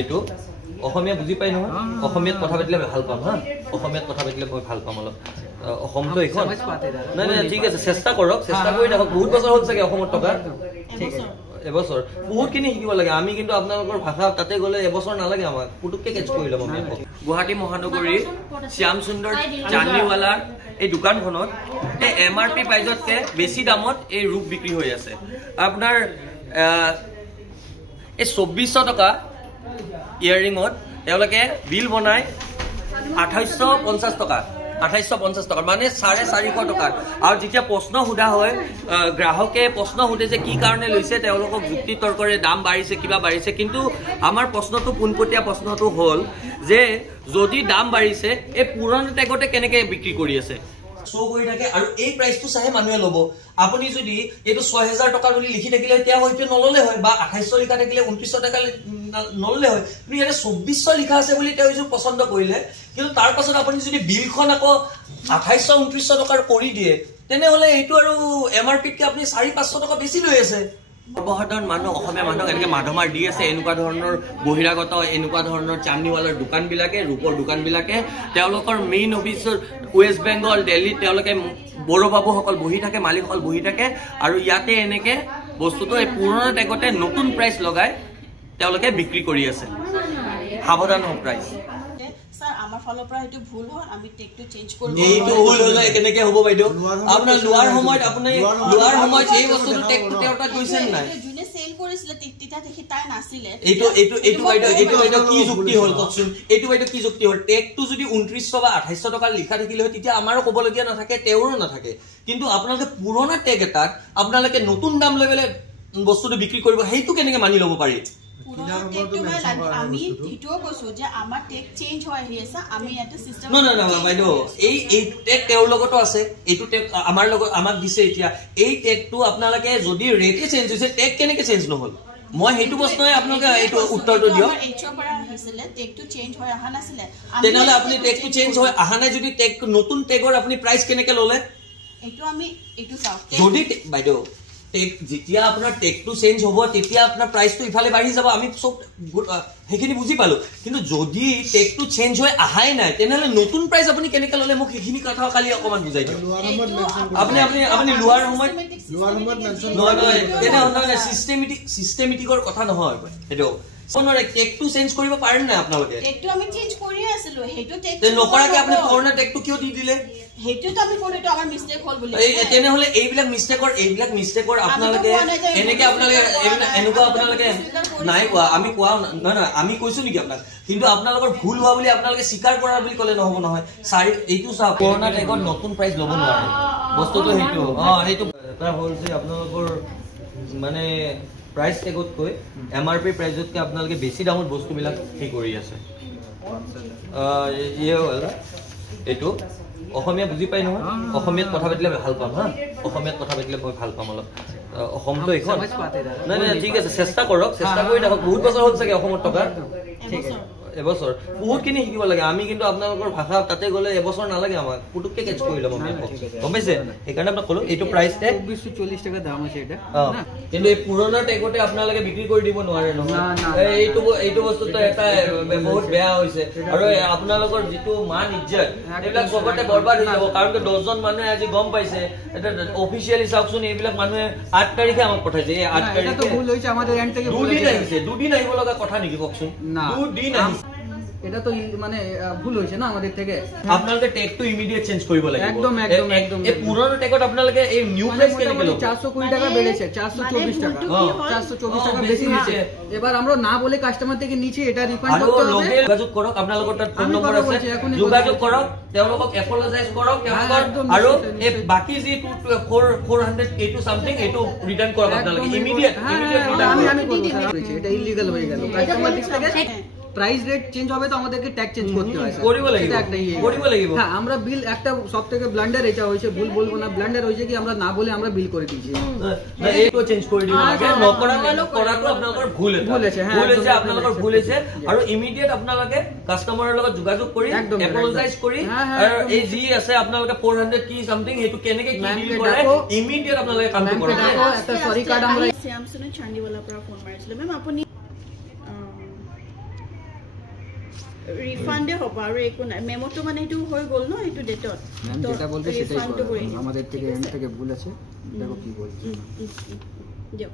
এইটো অসমীয়া বুজি পাই নহয় অসমীয়াত কথা পাতিলে ভাল পাম হা অসমীয়াত কথা পাতিলে মই ভাল পাম অলপ অসমটো এখন নাই নাই ঠিক আছে চেষ্টা কৰক চেষ্টা কৰি থাকক বহুত বছৰ হ'ল চাগে অসমত থকা এবছৰ বহুতখিনি শিকিব লাগে আমি কিন্তু আপোনালোকৰ ভাষা তাতে গ'লে এবছৰ নালাগে আমাক পুটুককে কেচ কৰি ল'ম আমি গুৱাহাটী মহানগৰীৰ শ্যাম সুন্দৰ চান্দিৱালাৰ এই দোকানখনত এই MRP প্ৰাইজতকে বেছি দামত এই ৰূপ বিক্ৰী হৈ আছে আপোনাৰ এই 2400 টকা ইয়াৰিঙত তেওঁলোকে বিল বনায় 2850 টকা 2850 টকা মানে 450 টকা আৰু যেতিয়া প্ৰশ্ন সোধা হয় গ্ৰাহকে প্ৰশ্ন সোধে যে কি কাৰণে লৈছে তেওঁলোকক যুক্তি তৰ্কৰে দাম বাঢ়িছে কিবা বাঢ়িছে কিন্তু আমাৰ প্ৰশ্নটো পোনপটীয়া প্ৰশ্নটো হ'ল যে যদি দাম বাঢ়িছে এই পুৰণা টেগতে কেনেকৈ বিক্ৰী কৰি আছে শো কৰি থাকে আৰু এই প্ৰাইচটো চাহে মানুহে ল'ব আপুনি যদি এইটো 6000 টকা বুলি লিখি থাকিলে তেতিয়া হয়তো নললে হয় বা 2800 লিখা থাকিলে 2900 টকা নললে হয় কিন্তু ইয়াতে 2400 লিখা আছে বুলি তেওঁ যে পছন্দ কৰিলে কিন্তু তাৰ পাছত আপুনি যদি বিলখন আকৌ 2800 2900 টকাৰ কৰি দিয়ে তেনেহলে এইটো আৰু MRP কে আপুনি 400-500 টকা বেছি লৈ আছে সৰ্বসাধাৰণ মানুহ অসমীয়া মানুহক এনেকৈ মাধমাৰ দি আছে এনেকুৱা ধৰণৰ বহিৰাগত এনেকুৱা ধৰণৰ চান্দিৱালাৰ দোকানবিলাকে ৰূপৰ দোকানবিলাকে তেওঁলোকৰ মেইন অফিচৰ ৱেষ্ট বেংগল দিল্লীত তেওঁলোকে বড়োবাবুসকল বহি থাকে মালিকসকল বহি থাকে আৰু ইয়াতে এনেকৈ বস্তুটো এই পুৰণা টেগতে নতুন প্ৰাইচ লগাই তেওঁলোকে বিক্ৰী কৰি আছে সাৱধান হওক প্ৰাইচ স্যাৰ আমাৰ ফলৰ পৰা এটো ভুল হয় আমি টেকটো চেঞ্জ কৰিব এইটো ভুল হলে কেনেকে হ'ব বাইদেউ আপোনাৰ লোৱাৰ সময়ত আপুনি লোৱাৰ সময়ত এই বস্তুটো টেকটো তেওটা কৈছেন নাই জুনে সেল কৰিছিল তেতিয়া দেখি তাই নাছিলে এইটো বাইদেউ কি যুক্তি হ'ল কওকচোন এইটো বাইদেউ কি যুক্তি হ'ল টেকটো যদি 2900 বা 2800 টকা লিখা থাকিলে হয় তেতিয়া আমাৰো ক'বলগীয়া নাথাকে তেওঁৰো নাথাকে কিন্তু আপোনালোকে পুৰণা টেগ এটাক আপোনালোকে নতুন দাম লৈ পেলাই বস্তুটো বিক্ৰী কৰিব সেইটো কেনেকে মানি ল'ব পাৰি আমি এটোও কৈছো যে আমাৰ টেক চেঞ্জ হৈ আছে আমি এটা সিস্টেম না বাইদেউ এই টেক তেওঁৰ লগতো আছে এইটো টেক আমাৰ লগত আমাক দিছে এতিয়া এই টেকটো আপোনালোকে যদি ৰেটে চেঞ্জ হৈছে টেক কেনেকে চেঞ্জ নহল মই হেতু প্ৰশ্নই আপোনালোকে এইটো উত্তৰটো দিও এইচৰ পৰা আহিছিলে টেকটো চেঞ্জ হৈ আহা নাছিলে তেনেহলে আপুনি টেকটো চেঞ্জ হৈ আহা নাই যদি টেক নতুন টেকৰ আপুনি প্ৰাইস কেনেকে ললে এইটো আমি এইটো চাও যদি বাইদেউ টেক যেতিয়া আপোনাৰ টেকটো চেঞ্জ হ'ব তেতিয়া আপোনাৰ প্ৰাইসটো ইফালে বাঢ়ি যাব আমি সব হেখিনি বুজি পালো কিন্তু যদি টেকটো চেঞ্জ হৈ আহাই নাই তেনেহলে নতুন প্ৰাইস আপুনি কেনেকে ললে মোক হেখিনি কথা কালি অকমান বুজাই দিও আপুনি লোৱাৰ সময়ত মেনশন নহয় তেনেহলে সিস্টেমেটিকৰ কথা নহয় এটো সোনৰে টেকটো চেঞ্জ কৰিব পাৰিম না আপোনালোকে টেকটো আমি চেঞ্জ কৰি আছিলো হেটো টেক নকৰাকে আপুনি পুৰণা টেকটো কিয় দি দিলে হেতুটো আমি কৰিটো আমাৰ মিস্টেক হ'ল বুলি তেনেহলে এইবিলাক মিস্টেকৰ আপোনালোকে এনেকে আপোনালোকে এনেকুৱা আপোনালোকে নাই কোৱা আমি কোৱা না আমি কৈছো নেকি আপোনাক কিন্তু আপোনালোকৰ ভুল হোৱা বুলি আপোনালোকে স্বীকাৰ কৰা বুলি ক'লে নহব নহয় এইটো চাওক পুৰণা টেগত নতুন প্ৰাইস ল'ব নোৱাৰে বস্তুটো হেতু এটা হ'ল যে আপোনালোকৰ মানে প্ৰাইস টেগত কৈ MRP প্ৰাইজতকে আপোনালোকে বেছি দামত বস্তুবিলাক কি কৰি আছে এইটো অসমীয়া বুজি পাই নহয় অসমীয়াত কথা পাতিলে ভাল পাম হা অসমীয়াত কথা পাতিলে মই ভাল পাম অলপ অসমটো এখন নাই নাই ঠিক আছে চেষ্টা কৰক চেষ্টা কৰি থাকক বহুত বছৰ হ'ল চাগে অসমত থকা এবছৰ বহুতখিনি শিকিব লাগে আমি কিন্তু আপোনালোকৰ ভাষা তাতে গ'লে এবছৰ নালাগে আমাক পুটুককে কেচ কৰি ল'ম আমি গম পাইছে সেইকাৰণে আপোনাক ক'লো এইটো প্ৰাইচ টেগ 240 টাকা দাম আছে এটা কিন্তু এই পুৰণা টেগতে আপোনালোকে বিক্ৰী কৰি দিব নোৱাৰে নহয় এইটো বস্তুটো এটা বহুত বেয়া হৈছে আৰু আপোনালোকৰ যিটো মান ইজ্জত এইবিলাক সবতে বৰবাদ হৈ যাব কাৰণ 10 জন মানুহে আজি গম পাইছে এটা অফিচিয়ালি চাওকচোন এইবিলাক মানুহে 8 তাৰিখে আমাক পঠাইছে এই 8 তাৰিখে তো ভুল হৈছে আমাদের এন্ড থেকে দুদিন আহিব লগা কথা নেকি কওকচোন দুদিন এটা তো মানে ভুল হইছে না আমাদের থেকে আপনাদের টেক তো ইমিডিয়েট চেঞ্জ কৰিব লাগিব একদম এই পুরনো টেকত আপনাদের এই নিউ প্রাইস কেনে গেল 420 টাকা বেড়েছে 424 টাকা 424 টাকা বেশি নিচে এবার আমরা না বলে কাস্টমার থেকে নিচে এটা রিফান্ড করতে হবে যোগাযোগ করক আপনাদের তাত ফোন নম্বৰ আছে যোগাযোগ কৰক তেওঁলোকক এপোলোজাইজ কৰক আৰু এই বাকি যি 480 সামথিং এটো ৰিটাৰ্ন করক আপনাদের ইমিডিয়েট আমি করব এটা ইলিগাল হয়ে গেল কাস্টমার দিক থেকে প্রাইস রেট চেঞ্জ হবে তো আমাদেরকে ট্যাগ চেঞ্জ করতে হয় স্যার করিব লাগিব হ্যাঁ আমরা বিল একটা সবথেকে ব্লান্ডার এটা হইছে ভুল বলবো না ব্লান্ডার হইছে কি আমরা না বলে আমরা বিল করে দিয়েছি না এইটো চেঞ্জ কৰি দিব লাগে নকৰাটো আপোনালোকৰ ভুল আছে আপোনালোকৰ ভুল আছে আৰু ইমিডিয়েট আপোনালোকে কাস্টমাৰৰ লগত যোগাযোগ কৰি এপোলোজাইজ কৰি আৰু এই যি আছে আপোনালোকে 400 কি সামথিং হেতু কেনেকে কি ডিল কৰে ইমিডিয়েট আপোনালোকে কামটো কৰক একটা সৰি কাৰ্ড আমৰা শ্যাম সুন্দৰ চান্দিৱালাৰ পৰা ফোন মাৰিছিল মেম আপুনি রিফান্ডে হবে আর একো না মেমোটো মানে এটু হয়ে গেল না এটু ডেটত ম্যাম যেটা বলবে সেটাই করব আমাদের থেকে এন্ড থেকে ভুল আছে দেখো কি বলছি যাও